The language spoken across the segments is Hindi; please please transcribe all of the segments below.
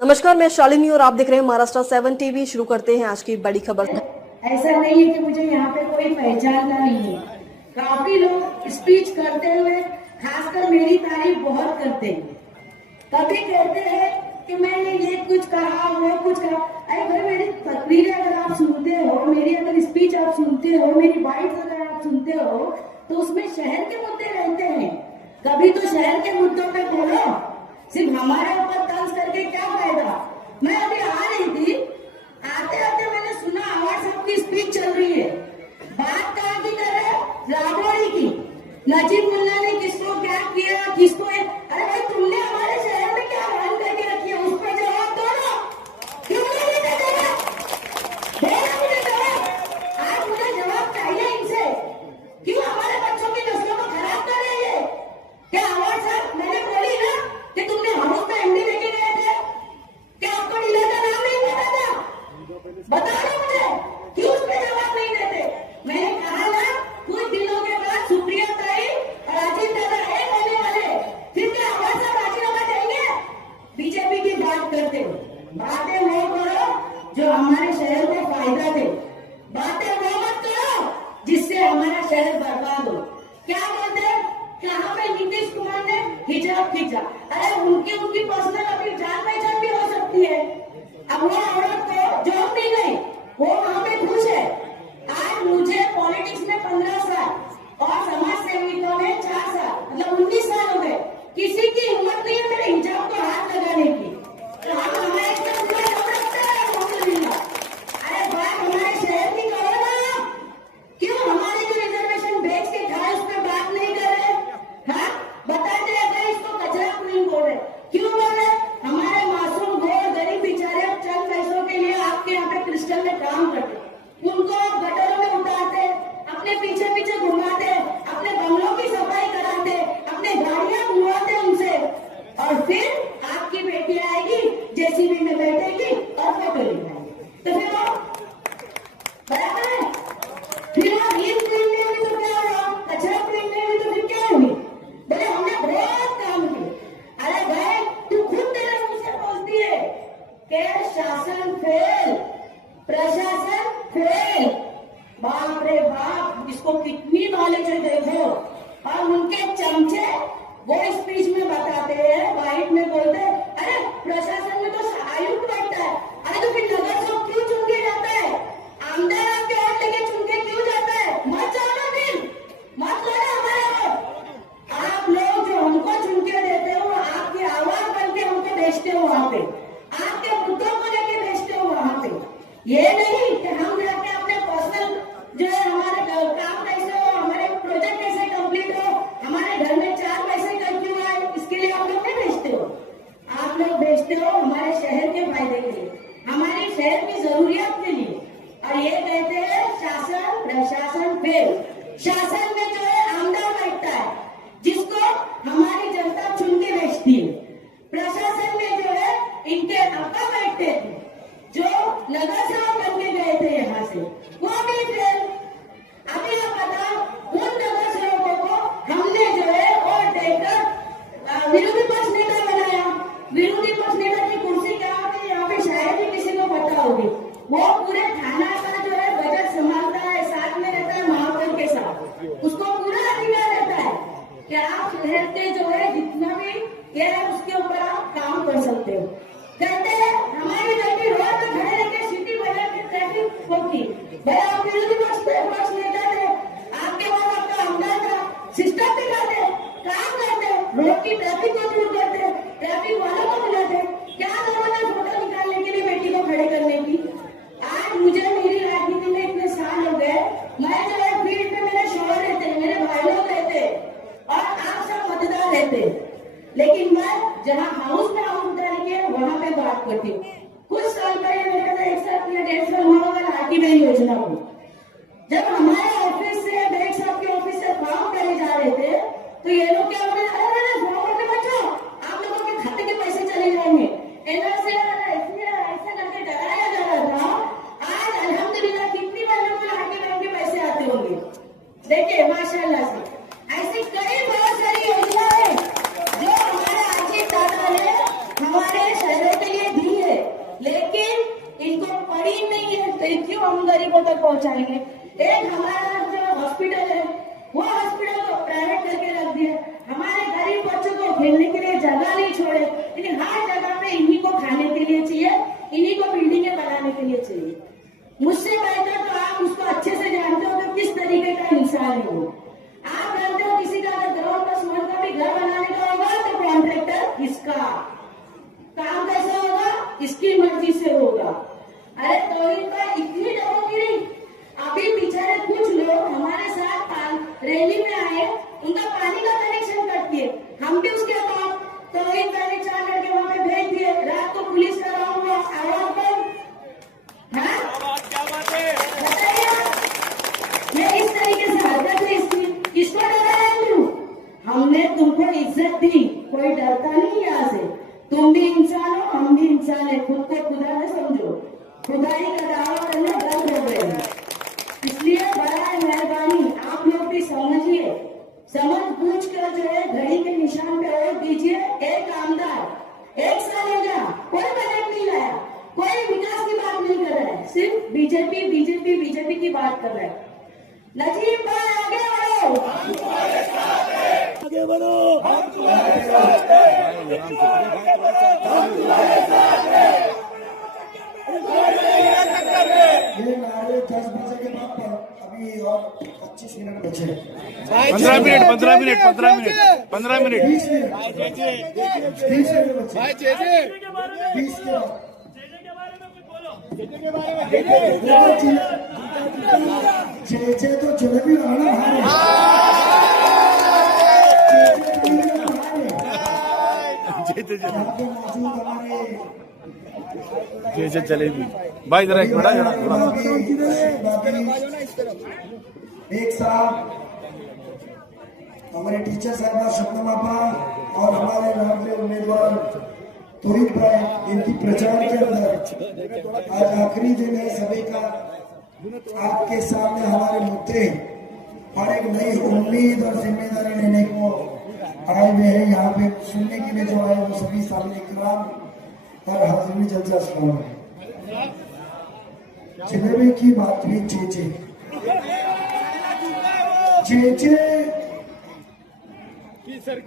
नमस्कार, मैं शालिनी और आप देख रहे हैं महाराष्ट्र 7 टीवी। शुरू करते हैं आज की बड़ी खबर। ऐसा नहीं है कि मुझे यहाँ पे कोई पहचानना नहीं है। काफी लोग स्पीच करते हुए खासकर मेरी तारीफ बहुत करते हैं। कभी कहते हैं कि मैंने ये कुछ कहा वो कुछ कहा। अरे भाई, मेरी तकरीरें अगर आप सुनते हो, मेरी अगर स्पीच आप सुनते हो, मेरी बाइट्स अगर आप सुनते हो, तो उसमें शहर के मुद्दे रहते हैं। कभी तो शहर के मुद्दों पे बोलो। सिर्फ हमारे ऊपर तंज करके क्या फायदा। मैं अभी आ रही थी, आते आते मैंने सुना आवाज साहब की स्पीच चल रही है। बात कहाँ की कर रहे हैं? राबड़ी की। नजीब मुल्ला ने किसको क्या किया, किसको अरे भाई, तुमने हमारे शहर में क्या हाल करके रखी है, उस पर जवाब दो ना। क्यों नहीं देते जवाब? देना मुझे जवाब। आज मुझे जवाब चाहिए इनसे। क्यों हमारे बच्चों की नस्लों को खराब कर रही है? क्या आवाज साहब, मैंने बोली ना कि तुमने हाउस में एमडी लेके गए थे, क्या आपको डीलर का नाम नहीं पता था? बता दो मुझे, क्यों उस पर जवाब नहीं देते? मैंने कहा ना, कुछ दिनों के बाद सुप्रिया ताई और अजीत दादा एक होने वाले। फिर क्या आवाज साहब राजीनामा देंगे? बीजेपी की बात करते हो, बातें वो करो जो हमारे शहर को फायदा दे। बातें वो मत करो जिससे हमारा शहर बर्बाद हो। क्या बोलते हैं, कहाँ पे नीतीश कुमार ने हिजाब खींचा। अरे उनकी पर्सनल अपनी जान पहचान भी हो सकती है। अब वो औरत को जॉब नहीं गई, वो वहां पे खुश है। आज मुझे पॉलिटिक्स में 15 साल और समाज सेविकों में 4 साल, मतलब 19 साल हो गए। किसी की हिम्मत नहीं है मेरे हिजाब को हाथ लगाने की। तो हम हमारे अरे बात हमारे शहर की करो ना। क्यों हमारे जो रिजर्वेशन बेच के खाए उस पर बात नहीं कर रहे? हाँ, बताते हैं इसको कचरा क्वीन बोल रहे। क्यों बोल रहे? हमारे मासूम गोर गरीब बेचारे चंद पैसों के लिए आपके यहाँ पे क्रिस्टल में काम करते, उनको आप गटरों में उतारते, अपने पीछे पीछे घुमाते, अपने बंगलों की सफाई कराते, अपने गाड़ियां घुमाते उनसे, और फिर आपकी बेटी आएगी जेसीबी में बैठेगी और फोटो लिखाएगी। तो फिर वो बराबर है? फिर वो हील क्लीन में भी तो क्या हुआ, कचरा क्लीन में भी तो फिर क्या हुई? बोले हमने बहुत काम किए। अरे भाई, तू खुद तेरे मुंह से बोलती है कि शासन फेल, प्रशासन फेल। बाप रे बाप, इसको कितनी नॉलेज है देखो। और उनके चमचे वो स्पीच में बताते हैं, वाइट में बोलते हैं, अरे प्रशासन में तो आयुक्त बैठता है। अरे तो फिर नगर से क्यों चुन के जाता है? आमदार आपके वोट लेके चुन के क्यों जाता है? मत जाओ ना, फिर मत लो ना हमारे वोट। आप लोग जो हमको चुन के देते हो, आपकी आवाज बन के हमको भेजते हो वहां पे, आपके मुद्दों को लेके भेजते हो वहां पे। ये नहीं कि हम जाके अपने पर्सनल जो है हमारे काम कैसे हो, हमारे प्रोजेक्ट कैसे कंप्लीट हो, हमारे घर में 4 पैसे कर क्यों आए, इसके लिए आप लोग नहीं भेजते हो। आप लोग भेजते हो हमारे शहर के फायदे के लिए, हमारे शहर की जरूरियात के लिए। और ये कहते हैं शासन प्रशासन फेल। शासन में जो है आमदार बैठता है, जिसको हमारी जनता चुन के भेजती है। प्रशासन में जो है इनके अब्बा बैठते थे, जो नगर सेवक बन के गए थे यहाँ से, वो भी फेल। अभी आप बताओ, उन नगर सेवकों को हमने जो है वोट देकर विरोधी पक्ष नेता बनाया। विरोधी पक्ष नेता की कुर्सी क्या होती है यहाँ पे शायद ही किसी को पता होगी। वो पूरे थाना का जो है बजट संभालता है, साथ में रहता है महापौर के साथ, उसको पूरा अधिकार रहता है कि आप शहर के जो है जितना भी ये है उसके ऊपर आप काम कर सकते हो। कहते हैं हमारी बेटी रोड पर खड़े रहकर सिटी बजा के ट्रैफिक होती। भाई, आप विरोधी पक्ष नेता थे, आपके बाद आपका आमदार था, सिस्टम दिखाते, काम करते, रोड की ट्रैफिक को दूर करते, ट्रैफिक वालों को बुलाते। क्या जरूरत है फोटो निकालने के लिए बेटी को खड़े करने की? आज मुझे मेरी राजनीति में इतने साल हो गए, मैं जो है फील्ड में मेरे शोहर रहते, मेरे भाई लोग रहते और आप सब मतदार रहते, लेकिन मैं जहाँ हाउस में हाउस उतारी के वहां पे बात करती हूँ। कुछ साल पहले मेरे को 1 साल या 1.5 साल हुआ होगा लाठी बहन योजना को, जब हमारे ऑफिस से बेग साहब के ऑफिस से फॉर्म करे जा रहे थे, तो ये लोग क्या बोले, अरे फॉर्म करके बच्चों आप लोगों के खाते के पैसे चले जाएंगे, एनआरसी ऐसा करके डराया जा रहा था। आज अल्हम्दुलिल्लाह कितनी बहनों को लाठी बहन के पैसे आते होंगे। देखिए माशाल्लाह से ऐसी कई बहुत सारी योजना है जो हमारे अजीत दादा ने हमारे शहरों के लिए दी तक पहुंचाएंगे। एक हमारा जो हॉस्पिटल है वो हॉस्पिटल को प्राइवेट करके रख दिया। हमारे गरीब बच्चों को खेलने के लिए जगह नहीं छोड़े, लेकिन हर जगह पे इन्हीं को खाने के लिए चाहिए, इन्हीं को बिल्डिंगें बनाने के लिए चाहिए। मुझसे बेहतर तो आप उसको अच्छे से जानते हो कि किस तरीके का इंसान है वो। आप जानते हो किसी का अगर ग्राउंड पर सीमेंट का भी घर बनाने का होगा तो कॉन्ट्रैक्टर इसका काम कैसे होगा, इसकी मर्जी से होगा। अरे तो इनका इतनी डरोगिरी। अभी बेचारे कुछ लोग हमारे साथ रैली में आए, उनका पानी का कनेक्शन कट दिए, हम भी उसके बाद तो पहले 4 लड़के वहां पे भेज दिए। रात को पुलिस का राउंड हुआ, आवाज बंद। बताइए ये इस तरीके से हरकत है इसकी, किसको डराया तू? हमने तुमको इज्जत दी, कोई डरता नहीं यहाँ से। तुम भी इंसान हो, हम भी इंसान है, खुद को खुदा न समझो। खुदाई का दावा करना गलत हो गए, इसलिए बड़ा मेहरबानी आप लोग भी समझिए, समझ पूछ कर जो है घड़ी के निशान पे वोट दीजिए। एक आमदार 1 साल हो गया, कोई बजट नहीं लाया, कोई विकास की बात नहीं कर रहा है, सिर्फ बीजेपी की बात कर रहा है। नजीब भाई आगे बढ़ो, आगे बढ़ो। ये नारे 10 बजे के बाद अभी और 25 मिनट बचे। 15 मिनट 20 मिनट बचे। 20 के बाद चेचे तो जलेबी वाला जैसे चलेगी भाई जरा एक बड़ा एक साथ हमारे टीचर साहब शब्दमापा और हमारे रामदेव उम्मीदवार तोहित भाई, इनकी प्रचार के अंदर आज आखिरी दिन है सभी का। आपके सामने हमारे मुद्दे और एक नई उम्मीद और जिम्मेदारी लेने को आए हुए हैं। यहाँ पे सुनने के लिए जो आए वो सभी सामने इकराम और हाजिरी जलसा सलाम है। जलेबी की बात हुई चेचे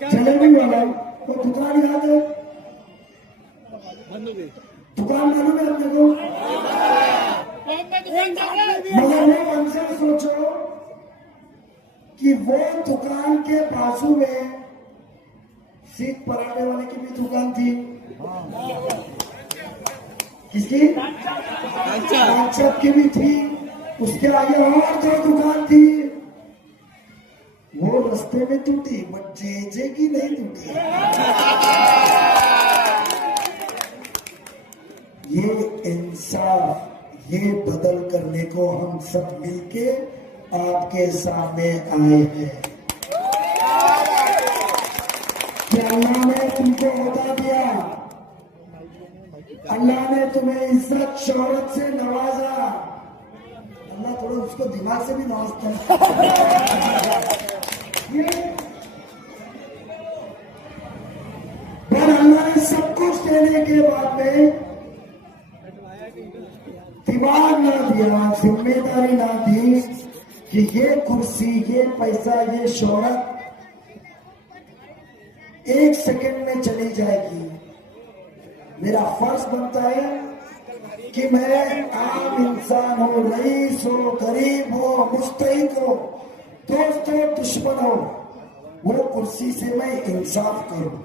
जलेबी वाला को दुकान याद है, दुकान मालूम है अपने को, मगर वो हमसे सोचो कि वो दुकान के बाजू में सीख पराठे वाले की भी दुकान थी। किसकी? कांचप की भी थी। उसके आगे और 2 दुकान थी, वो रास्ते में टूटी, बट जे की नहीं टूटी। ये इंसाफ, ये बदल करने को हम सब मिलके आपके सामने आए हैं। कि अल्लाह ने तुमको बता दिया, अल्लाह ने तुम्हें इज्जत शोहरत से नवाजा। अल्लाह थोड़ा उसको दिमाग से भी नवाजता है। पर अल्लाह ने सब कुछ देने के बाद में दिमाग ना दिया, जिम्मेदारी ना दी कि ये कुर्सी, ये पैसा, ये शोहरत 1 सेकंड में चली जाएगी। मेरा फर्ज बनता है कि मैं आम इंसान हो, रईस हो, गरीब हो, मुस्तहिक हो, दोस्त हो, दुश्मन हो, वो कुर्सी से मैं इंसाफ करूं।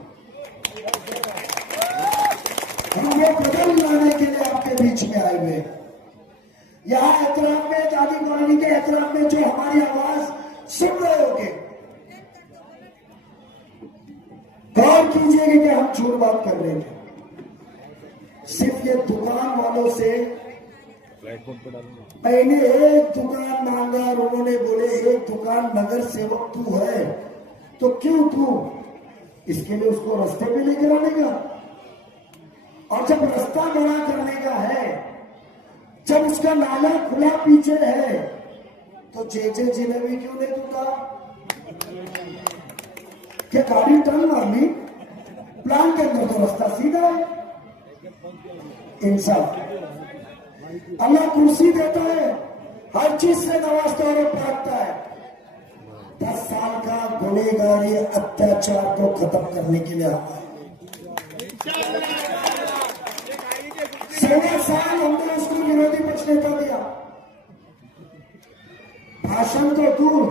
हम वो बदल लाने के लिए आपके बीच में आए हुए। यहाँ एहतराम में, दादी कॉलोनी के एहतराम में जो हमारी आवाज सुन रहे होंगे, गौर कीजिएगा कि हम झूठ बात कर रहे हैं। सिर्फ ये दुकान वालों से मैंने एक दुकान मांगा और उन्होंने बोले एक दुकान नगर सेवक तू है तो क्यों तू, इसके लिए उसको रास्ते पे लेकर आने का, और जब रास्ता बड़ा करने का है, जब उसका नाला खुला पीछे है, तो जे जिलेबी क्यों नहीं टूटा? क्या गाड़ी टर्न मारनी? प्लान के अंदर तो रास्ता सीधा है। इंसाफ, अल्लाह कुर्सी देता है, हर चीज से नवाजता और पढ़ता है। 10 साल का गुनहगारी अत्याचार को खत्म करने के लिए आता है। 16 साल हमने उसको विरोधी पक्ष नेता दिया। भाषण तो दूर,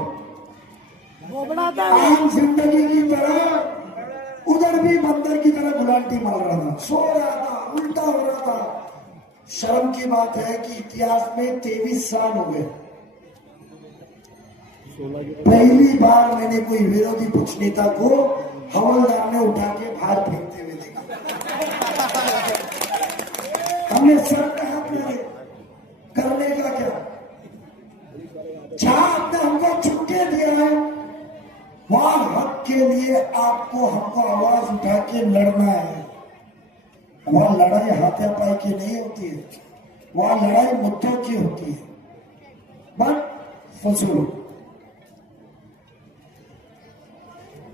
आम जिंदगी की तरह उधर भी बंदर की तरह गुलाटी मार रहा था, सो रहा था, उल्टा हो रहा था। शर्म की बात है कि इतिहास में 23 साल हो गए, पहली बार मैंने कोई विरोधी पक्ष नेता को हवलदार ने उठा के बाहर फेंकते हुए देखा। हमने सर पे हाथ मारे, करने का क्या? जहां आपने हमको छुट्टी दिया है वहां हक के लिए आपको हमको आवाज उठा के लड़ना है। वहां लड़ाई हाथापाई की नहीं होती है, वहां लड़ाई मुद्दों की होती है। बट फजूल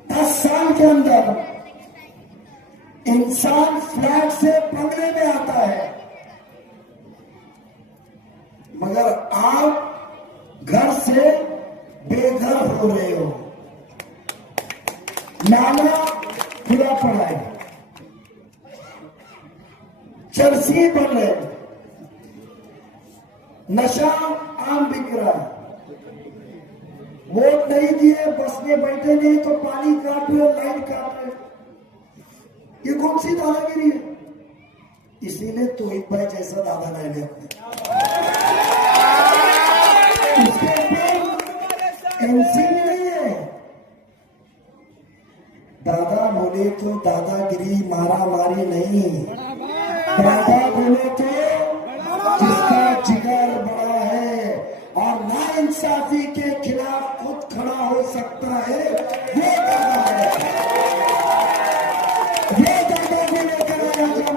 10 साल के अंदर इंसान फ्लैट से बंगले में आता है, मगर आप घर से बेघर हो रहे हो। नाला खुला पड़ा है, चरसी बन रहे, नशा आम बिक रहा है, वोट नहीं दिए, बस में बैठे नहीं तो पानी काट रहे, लाइट काट रहे। ये कौन सी दादागिरी है? इसीलिए तोहित भाई जैसा दादा ले ले उसके ऊपर एमसी भी नहीं है। दादा बोले तो दादागिरी मारा मारी नहीं, दादा बोले तो जिसका जिगर बड़ा है और नाइंसाफी के खिलाफ खुद खड़ा हो सकता है, वो दादा है। ये दादा को लेकर आया जब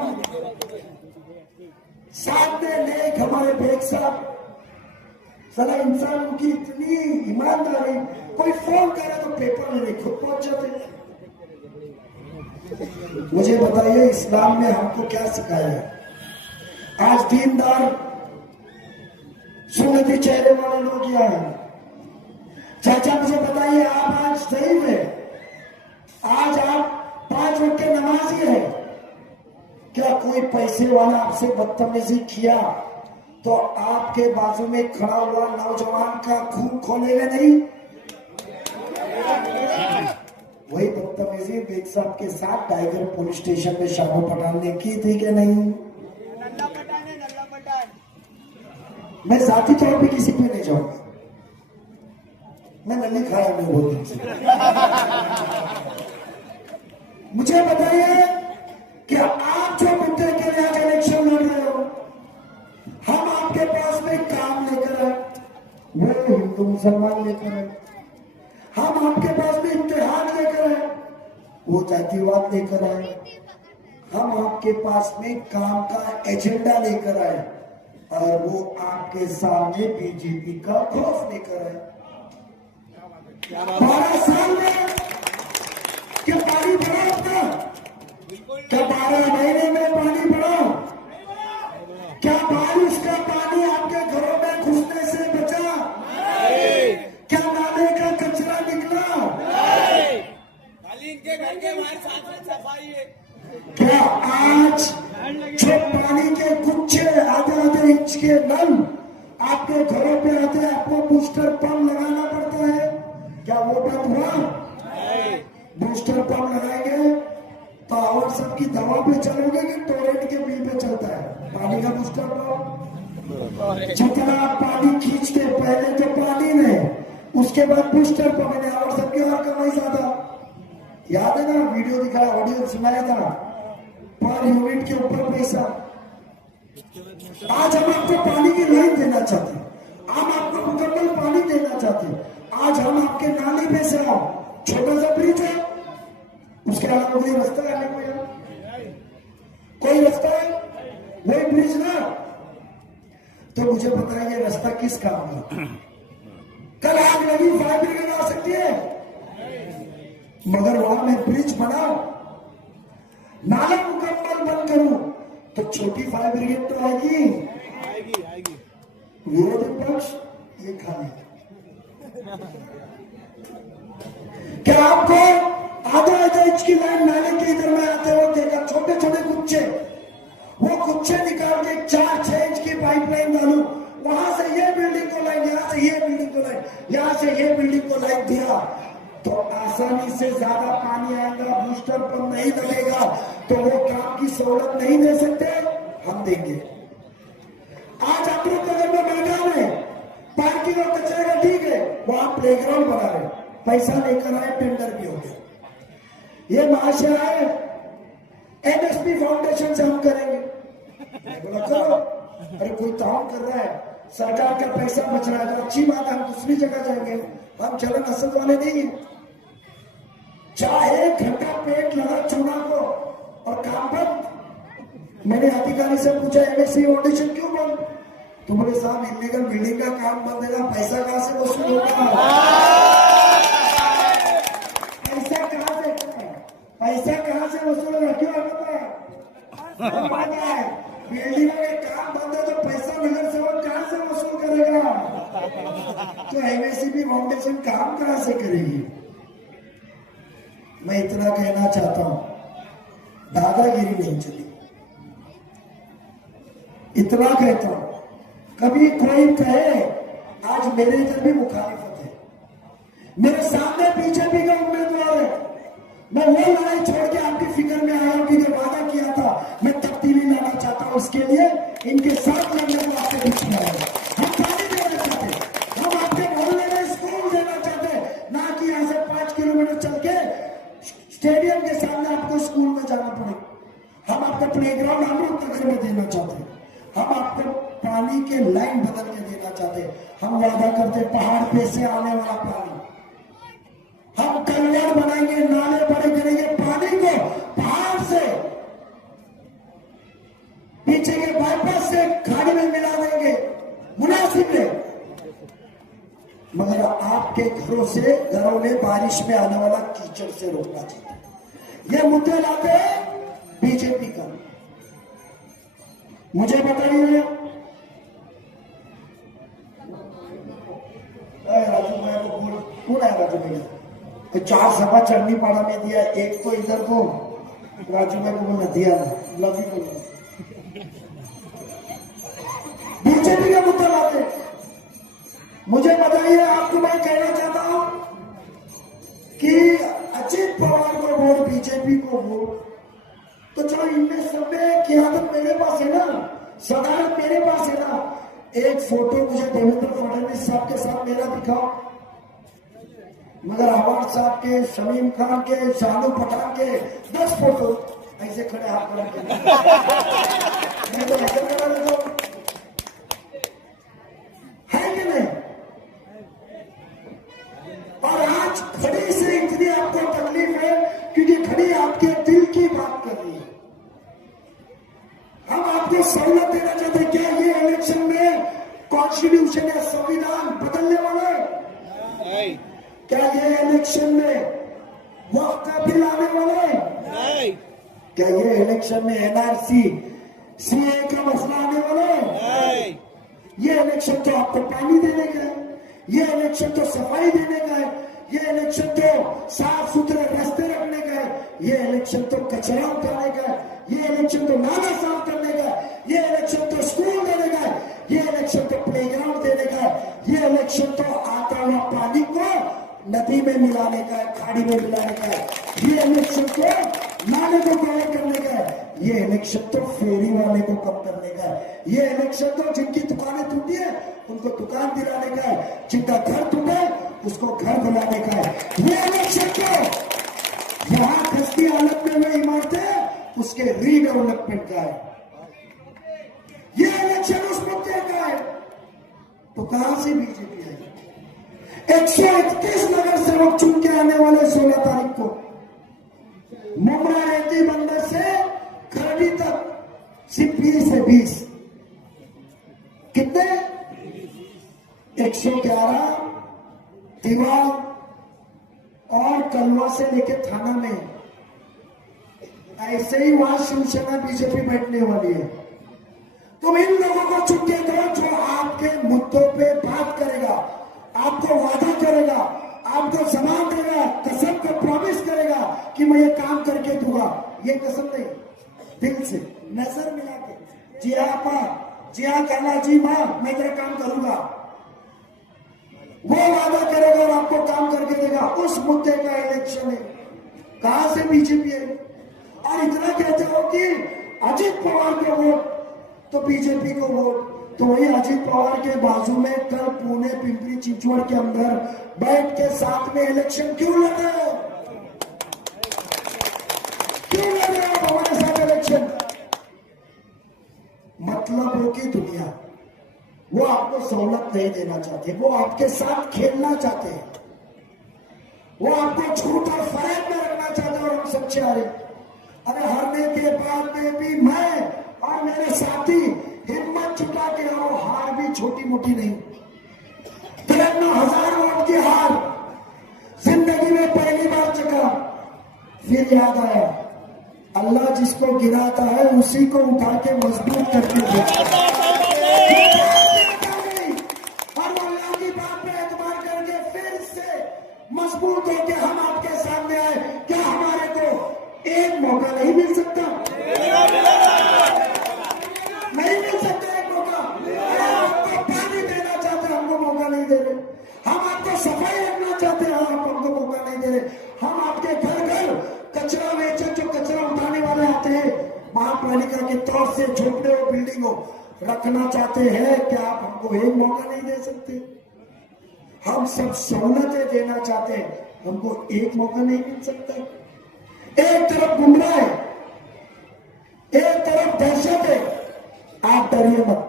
सामने नेक हमारे बेग साहब, साला इंसान की इतनी ईमानदारी, कोई फोन करे तो पेपर में नहीं, खुद पहुंच जाते। मुझे बताइए इस्लाम में हमको क्या सिखाया है? आज दीनदार सुन्नती चेहरे वाले लोग यहाँ हैं। चाचा मुझे बताइए, आप आज सही में आज आप 5 वक्त के नमाजी है, क्या कोई पैसे वाला आपसे बदतमीजी किया तो आपके बाजू में खड़ा हुआ नौजवान का खून खोलेगा नहीं? वही बदतमीजी बेग साहब के साथ टाइगर पुलिस स्टेशन में शाहू पठान ने की थी कि नहीं? मैं जाती तौर पे किसी पे नहीं जाऊंगा, मैं नली खाया मैं बहुत दिन से। मुझे बताइए कि आप जो मुद्दे के लिए आज इलेक्शन लड़ रहे हो, हम आपके पास में काम लेकर आए, वो हिंदू मुसलमान लेकर आए। हम आपके पास में इम्तिहान लेकर आए, वो जातिवाद लेकर आए। हम आपके पास में काम का एजेंडा लेकर आए और वो आपके सामने बीजेपी का खौफ लेकर आए। 12 साल में क्या पानी बढ़ा अपना? क्या 12 महीने में पानी बढ़ा? क्या बारिश का पानी आपके घरों में घुसने से बचा? क्या नाले का कचरा निकला? इनके घर के बाहर साफ सफाई है। क्या आज जो पानी के गुच्छे आधे इंच के नल आपके घरों पे आते हैं, आपको बूस्टर पंप लगाना पड़ता है? क्या वो बंद हुआ? बूस्टर पंप लगाएंगे तो और सबकी दवा पे चलोगे कि टोरेंट के बिल पे चलता है पानी का बूस्टर पंप? जितना पानी खींचते पहले तो पानी में, उसके बाद बूस्टर पंप में, और सबकी और कमाई ज्यादा। याद है ना, वीडियो दिखाया, ऑडियो सुनाया था, पर यूनिट के ऊपर पैसा। आज हम आपको पानी की लाइन देना चाहते, हम आपको मुकम्मल पानी देना चाहते। आज हम आपके नाले पे से आओ, छोटा सा ब्रिज है, उसके अलावा कोई रास्ता है? कोई रास्ता है? वही ब्रिज ना। तो मुझे बताइए रास्ता किस काम का? कल आग लगी, फायर ब्रिगेड आ सकती है, मगर वहां में ब्रिज बनाओ, नाला मुकम्मल बंद करूं तो छोटी फायर ब्रिगेड तो आएगी। विरोधी पक्ष ये खाली। क्या आपको आधा इंच की लाइन नाले के इधर में आते हुए देखा? छोटे छोटे गुच्छे, वो गुच्छे निकाल के 4-6 इंच की पाइपलाइन डालू, वहां से ये बिल्डिंग को लाइन, यहां से ये बिल्डिंग को लाइन, यहां से ये बिल्डिंग को लाइन दिया तो आसानी से ज्यादा पानी आएगा, बूस्टर पंप नहीं लगेगा, तो वो काम की सहूलत नहीं दे सकते, हम देंगे। आज अमृतनगर में मैदान है, पार्किंग और कचरे का ठीक है, वहां प्लेग्राउंड बना रहे, पैसा लेकर आए, टेंडर भी हो गया। ये महाशय आए, एमएसपी फाउंडेशन से हम करेंगे। मैं बोला चलो, अरे कोई ताउन कर रहा है, सरकार का पैसा बच रहा है तो अच्छी बात है, हम दूसरी जगह जाएंगे, हम चलन असल वाले नहीं है। चाहे 1 घंटा पेट लगा चूना को और काम बंद। मैंने अधिकारी से पूछा एमएसपी फाउंडेशन क्यों बंद? तो बोले साहब इलीगल बिल्डिंग का काम बंद है, पैसा कहां से वसूल होगा? पैसा कहां से वसूल होगा? क्यों पता है बिल्डिंग में काम बंद है तो पैसा नगर सेवक कहां से वसूल करेगा? तो एमएसपी फाउंडेशन काम कहां से करेगी? मैं इतना कहना चाहता हूं, दादागिरी नहीं चली। इतना कहता हूं, कभी कोई कहे आज मेरे इधर भी मुखालिफत है, मेरे सामने बीजेपी का उम्मीदवार है, मैं वो लड़ाई छोड़ के आपकी फिक्र में आया हूं कि जो वादा किया था मैं तब्दीली लाना चाहता हूं, उसके लिए इनके साथ लड़ने को आपके बीच में आया। हम पानी देना चाहते, हम आपके मोहल्ले में स्कूल देना चाहते, ना कि यहां से 5 किलोमीटर चल के स्टेडियम के सामने आपको स्कूल में जाना पड़े। हम आपका प्लेग्राउंड अमृतनगर में देना चाहते, हम आपको पानी के लाइन बदल के देना चाहते। हम वादा करते पहाड़ पे से आने वाला पानी, हम कलवार बनाएंगे, नाले बड़े करेंगे, पानी को पहाड़ से पीछे के बाईपास से खाड़ी में मिला देंगे मुनासिब है। मगर आपके घरों में बारिश में आने वाला कीचड़ से रोकना चाहिए। ये मुद्दे लाते हैं बीजेपी का। मुझे बताइए राजू भैया को बोल, कौन है राजू भैया? तो 4 सभा चढ़नी पाड़ा में दिया, एक तो इधर को राजू भाई को बोलना दिया ना, लवी को बीजेपी का मुद्दा लाते। मुझे बताइए, आपको मैं कहना चाहता हूं कि अजित पवार को वोट, बीजेपी को वोट, तो चलो इनमें सब में क़यादत मेरे पास है ना, सदारत मेरे पास है ना। एक फोटो मुझे देवेंद्र फडणवीस साहब के साथ मेरा दिखाओ, मगर अवार्ड साहब के, शमीम खान के, शाहरुख पठान के 10 फोटो ऐसे खड़े हाथ बना के मैं तो ऐसे खड़ा रहता हूं, है कि नहीं? और आज खड़ी से इतनी आपको तकलीफ है क्योंकि खड़ी आपके दिल की बात कर रही है। हम आपको सहूलत देना चाहते हैं। क्या ये इलेक्शन में कॉन्स्टिट्यूशन या संविधान बदलने वाला है? क्या ये इलेक्शन में वक्त का बिल आने वाला है? क्या ये इलेक्शन में एनआरसी, सीए का मसला आने वाला है? ये इलेक्शन तो आपको पानी देने का है, ये इलेक्शन तो सफाई देने का है, ये इलेक्शन तो साफ सुथरे रास्ते रखने का है, ये इलेक्शन तो कचरा उठाने का है, ये इलेक्शन तो नाला साफ करने का है, ये इलेक्शन तो स्कूल देने का है, ये इलेक्शन तो प्लेग्राउंड देने का है, ये इलेक्शन तो आता हुआ पानी को नदी में मिलाने का है, खाड़ी में मिलाने का है, ये इलेक्शन तो नाले को कवर करने का है, ये इलेक्शन तो फेरी वाले को कम करने का है, ये इलेक्शन तो जिनकी दुकानें टूटी है उनको दुकान दिलाने का है, जिनका घर टूटा है उसको घर बनाने का है, ये इलेक्शन तो जहां खस्ती हालत में हुई इमारतें उसके रीडेवलपमेंट का है, ये इलेक्शन उस मुद्दे का है। तो कहां से बीजेपी है? 131 नगर सेवक चुन के आने वाले 16 तारीख को मुमरा रेती बंदर से खरड़ी तक सिर्फ 20 से 20 कितने 111 दीवार और कलवा से लेकर थाना में, ऐसे ही वहां शिवसेना बीजेपी बैठने वाली है। तुम इन लोगों को चुन के दो जो आपके मुद्दों पे बात करेगा, आपको वादा करेगा, आपको सामान देगा, कसम को प्रॉमिस करेगा कि मैं ये काम करके दूंगा, ये कसम नहीं, दिल से नजर मिला के, जी हाँ आपा, जी हाँ कहना, जी मां मैं तेरा काम करूंगा, वो वादा करेगा और आपको काम करके देगा। उस मुद्दे का इलेक्शन है। कहां से बीजेपी है? और इतना कहते हो कि अजित पवार को वोट तो बीजेपी को वोट, तो वही अजित पवार के बाजू में कल पुणे पिंपरी चिंचवड़ के अंदर बैठ के साथ में इलेक्शन क्यों लड़ रहे हो? क्यों लड़ रहे हो हमारे साथ इलेक्शन? मतलबों की दुनिया, वो आपको सहूलत नहीं देना चाहते, वो आपके साथ खेलना चाहते हैं, वो आपको झूठ और फरेब में रखना चाहते हैं और हम सच्चे हारे। अरे हारने के बाद में भी मैं और मेरे साथी हिम्मत जुटा के आओ, हार भी छोटी मोटी नहीं। 53,000 वोट की हार जिंदगी में पहली बार चखा। फिर याद आया, अल्लाह जिसको गिराता है उसी को उठा के मजबूत करके देता है। और अल्लाह की बात पे एतबार करके फिर से मजबूत होके हम आपके सामने आए। क्या हमारे को एक मौका नहीं मिल सकता? नहीं मिल सकता एक मौका? आपको पानी देना चाहते हैं, हमको मौका नहीं दे रहे। हम आपको सफाई रखना चाहते हैं, आप हमको मौका नहीं दे रहे। हम आपके घर घर कचरा बेचे, जो कचरा उठाने वाले आते हैं, महापालिका के तौर से झोपड़े और बिल्डिंगों रखना चाहते हैं, क्या आप हमको एक मौका नहीं दे सकते? हम सब सहूलतें देना चाहते हैं, हमको एक मौका नहीं मिल सकता? एक तरफ गुमराह है, एक तरफ दहशत है। आप डरिए मत,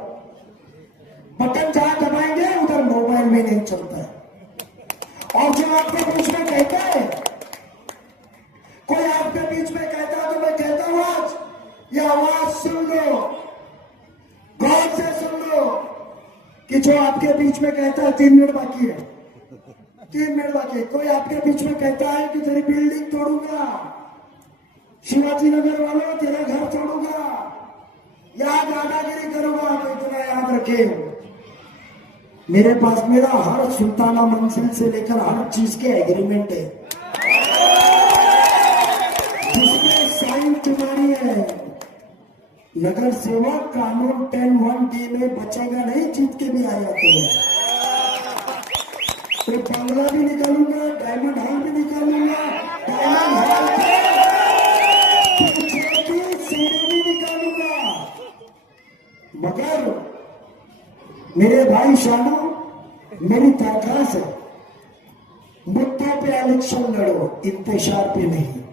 बटन जहां दबाएंगे उधर मोबाइल में नहीं चलता है। और जो आपके बीच में कहता है, कोई आपके बीच में कहता है तो मैं कहता हूं आज ये आवाज सुन लो, गौर से सुन लो कि जो आपके बीच में कहता है 3 मिनट बाकी है, 3 मिनट बाकी है। कोई आपके बीच में कहता है कि तेरी बिल्डिंग तोड़ूंगा, शिवाजी नगर वालों तेरा घर तोड़ूंगा या दादागिरी करूंगा, तो इतना याद रखे, मेरे पास मेरा हर सुल्ताना मंजिल से लेकर हर चीज के एग्रीमेंट है, जिसमें साइन तुम्हारी है। नगर सेवक कानून 10(1)D में बचेगा नहीं, जीत के भी आ जाते हैं। तो बंगला भी निकालूंगा, डायमंड हॉल भी निकालूंगा, डायमंड हॉल सीढ़ी भी निकालूंगा। मगर मेरे भाई शानू, मेरी दरखास्त है, मुद्दों पे इलेक्शन लड़ो, इंतजार पे नहीं।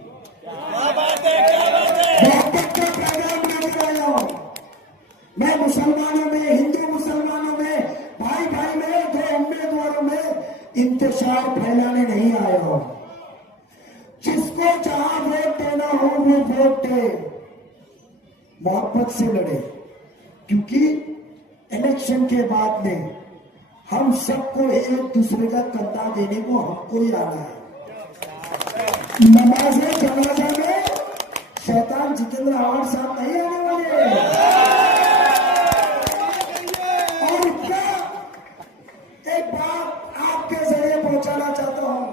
मैं मुसलमानों में, हिंदू मुसलमानों में, भाई भाई में, दो उम्मीदवारों में इंतजार फैलाने नहीं आया हूं। जिसको जहां वोट देना हो वो वोट दे, मोहब्बत से लड़े, क्योंकि इलेक्शन के बाद में हम सबको एक दूसरे का कंधा देने को हमको ही आना है। नमाज़े जनाजा में शैतान जितेंद्र आवाज साहब नहीं आने वाले। और क्या एक बात आपके जरिए पहुंचाना चाहता हूं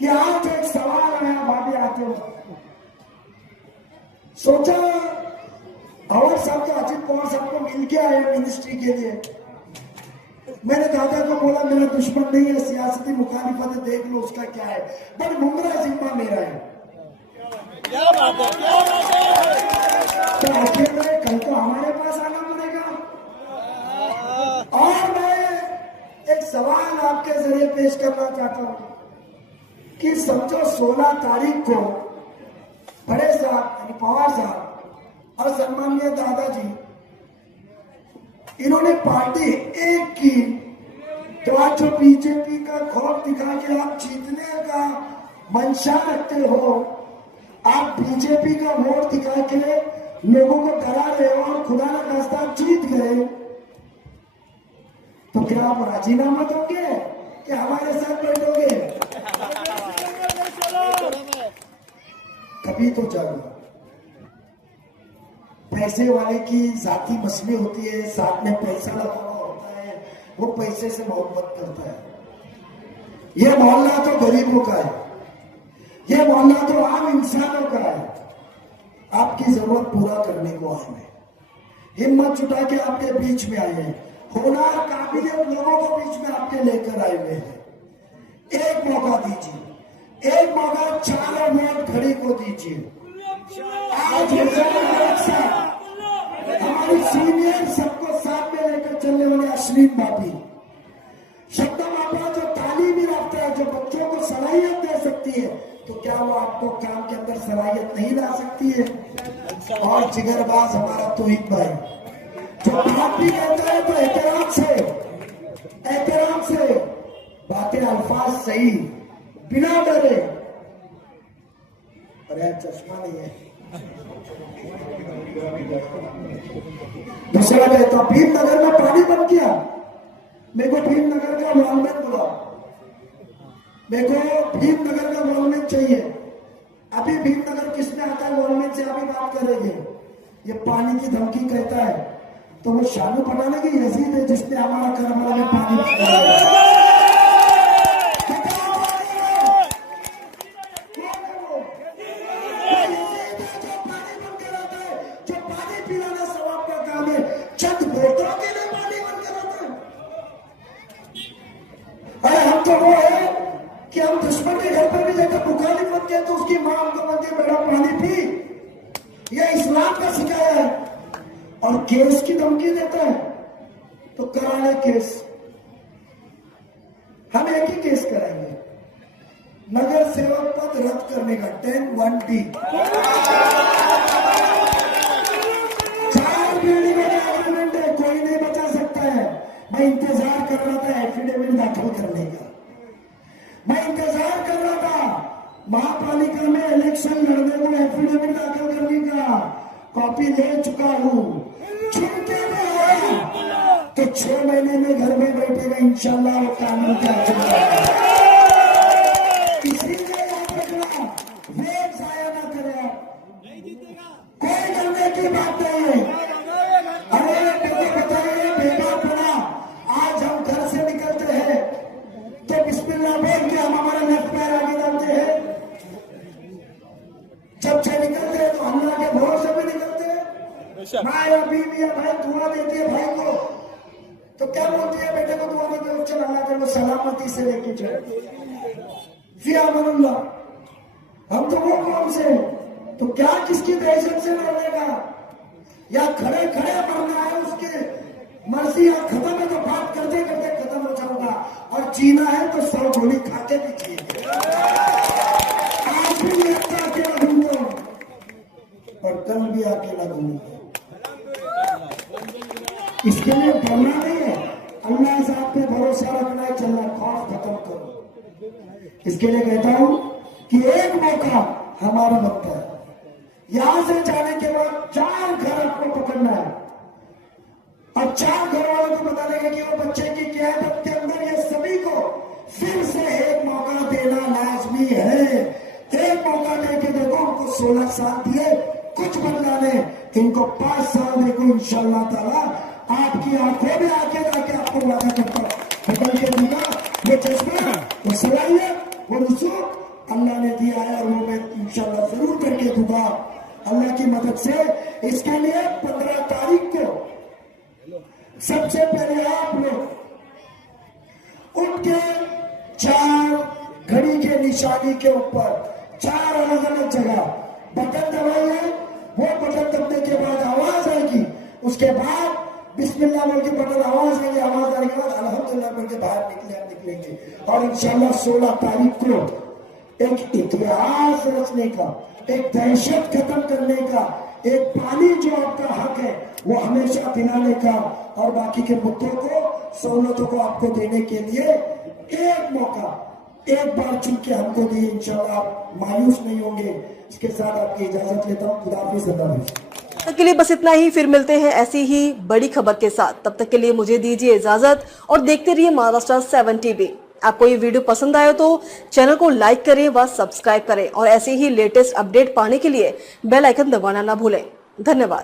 कि आज एक सवाल आया, भाभी आते हो, सोचा अवर साहब का अजित पवार साहब को मिलके आए मिनिस्ट्री के लिए। मैंने दादा को बोला मेरा दुश्मन नहीं है, सियासती मुखालिफत है, देख लो उसका क्या है, बट मुमरा जिम्मा मेरा है। तो आखिर में कल तो हमारे पास आना पड़ेगा। और मैं एक सवाल आपके जरिए पेश करना चाहता हूं कि समझो 16 तारीख को बड़े साहब यानी पवार साहब और सम्मानीय दादाजी, इन्होंने पार्टी एक की, तो आज जो बीजेपी का खौफ दिखा के आप जीतने का मंशा रखते हो, आप बीजेपी का वोट दिखा के लोगों को डरा रहे हो और खुदा ना खास्ता आप जीत गए, तो क्या आप राजीनामा दोगे कि हमारे साथ बैठोगे? कभी तो चलो, पैसे वाले की जाती मसले होती है, साथ में पैसा लगा हुआ होता है, वो पैसे से मोहब्बत करता है। ये मोहल्ला तो गरीबों का है, ये मोहल्ला तो आम इंसानों का है। आपकी जरूरत पूरा करने को आए हैं, हिम्मत जुटा के आपके बीच में आए हैं, होनहार काबिलियत लोगों को बीच में आपके लेकर आए हुए हैं। एक मौका दीजिए, एक मौका चारों वोट खड़ी को दीजिए। आज हमारी सीनियर सबको साथ में लेकर चलने वाले अश्लील बापी शब्द मापा जो तालीमी रखता है, जो बच्चों को सलाहियत दे सकती है, तो क्या वो आपको काम के अंदर सलाहियत नहीं ला सकती है? और जिगरबाज हमारा तौहीद भाई जो बात भी कहता है तो एहतराम से बातें अल्फाज सही, बिना डरे। अरे चश्मा नहीं है। दूसरा कहता भीमनगर में पानी बंद किया, मेरे को भीमनगर का इन्वॉल्वमेंट बुलाओ, मेरे को भीमनगर का इन्वॉल्वमेंट चाहिए। अभी भीमनगर किसमें आता है इन्वॉल्वमेंट से अभी बात करेंगे। ये पानी की धमकी कहता है तो वो शानू बनाने की यजीद है जिसने हमारा करबला में पानी जो पानी पिलाना सवाब का काम है, चंद वोटों के लिए पानी बन के रहता है। अरे हम तो वो है कि हम दुश्मन के घर पर भी जाकर मुखालिफ बनते हैं तो उसकी मां हमको बनती है बेटा पानी पी। यह इस्लाम का सिखाया है। और केस की धमकी देता है तो करा ले केस, हम एक ही केस कराएंगे, नगर सेवक पद रद्द करने का 10(1)(d)। 4 बिल्डिंगों का एग्रीमेंट है, कोई नहीं बचा सकता है। मैं इंतजार कर रहा था एफिडेविट दाखिल करने का, मैं इंतजार कर रहा था महापालिका में इलेक्शन लड़ने को एफिडेविट दाखिल करने का, कॉपी ले चुका हूं। छुट्टी में आया तो 6 महीने में घर में बैठेगा इंशाल्लाह वो कानून का इसीलिए याद रखना, वोट जाया ना करें, कोई करने की बात नहीं है। अरे मुझे बताइए बेकारपना, आज हम घर से निकलते हैं तो बिस्मिल्लाह बोल के हम हमारे लेफ्ट पैर आगे डालते हैं, जब से निकलते हैं तो अल्लाह के भरोसे में निकलते हैं। माँ या बीवी या भाई दुआ देती है भाई को तो क्या बोलती है बेटे को दुआ देती है, चल अल्लाह तेरे सलामती से लेके चले फिर अमनुल्लाह। हम तो वो कौन से, तो क्या किसकी दहशत से लड़ने का, या खड़े खड़े मरना है उसके मर्जी, या खत्म है तो बात करते करते खत्म हो जाऊंगा, और जीना है तो 100 गोली खाते भी चाहिए। आज भी लगता अकेला घूमूंगा और कल भी अकेला घूमूंगा। इसके लिए डरना नहीं है, अल्लाह साहब पे भरोसा रखना है, चलना, खौफ खत्म करो। इसके लिए कहता हूं कि एक मौका हमारा बनता है, यहां से जाने के बाद 4 घर आपको पकड़ना है और 4 घर वालों को बताने का कि वो बच्चे की क़यादत के अंदर ये सभी को फिर से एक मौका देना लाजमी है। एक मौका देके देखो, उनको 16 साल दिए, कुछ बदला ने, इनको 5 साल देखो, इंशाअल्लाह ताला आपकी आंखों में आके जाके आपको वादा करता बदल के दूंगा। वो चश्मा, वो सलाहियत, वो रुसूख अल्लाह ने दिया है और वो मैं इंशाअल्लाह जरूर करके दूंगा अल्लाह की मदद से। इसके लिए 15 तारीख को सबसे पहले आप लोग उठ के 4 घड़ी के निशानी के ऊपर 4 अलग अलग जगह बटन दबाइए। वो बटन दबने के बाद आवाज आएगी, उसके बाद बिस्मिल्लाह बोल के बटन आवाज आएगी, आवाज आने के बाद अल्हम्दुलिल्लाह बोल के बाहर निकलेंगे और इंशाल्लाह 16 तारीख को एक इतिहास रचने का, एक दहशत खत्म करने का, एक पानी जो आपका हक है वो हमेशा दिलाने का और बाकी के मुद्दों को, सहूलतों को आपको देने के लिए एक मौका एक बार चुन के हमको दिए, इंशाल्लाह आप मायूस नहीं होंगे। इसके साथ आपकी इजाजत लेता हूँ। खुदा हाफिज़। तब तक के लिए बस इतना ही, फिर मिलते हैं ऐसी ही बड़ी खबर के साथ। तब तक के लिए मुझे दीजिए इजाजत और देखते रहिए महाराष्ट्र 7 टीवी। आपको ये वीडियो पसंद आया तो चैनल को लाइक करें व सब्सक्राइब करें और ऐसे ही लेटेस्ट अपडेट पाने के लिए बेल आइकन दबाना ना भूलें। धन्यवाद।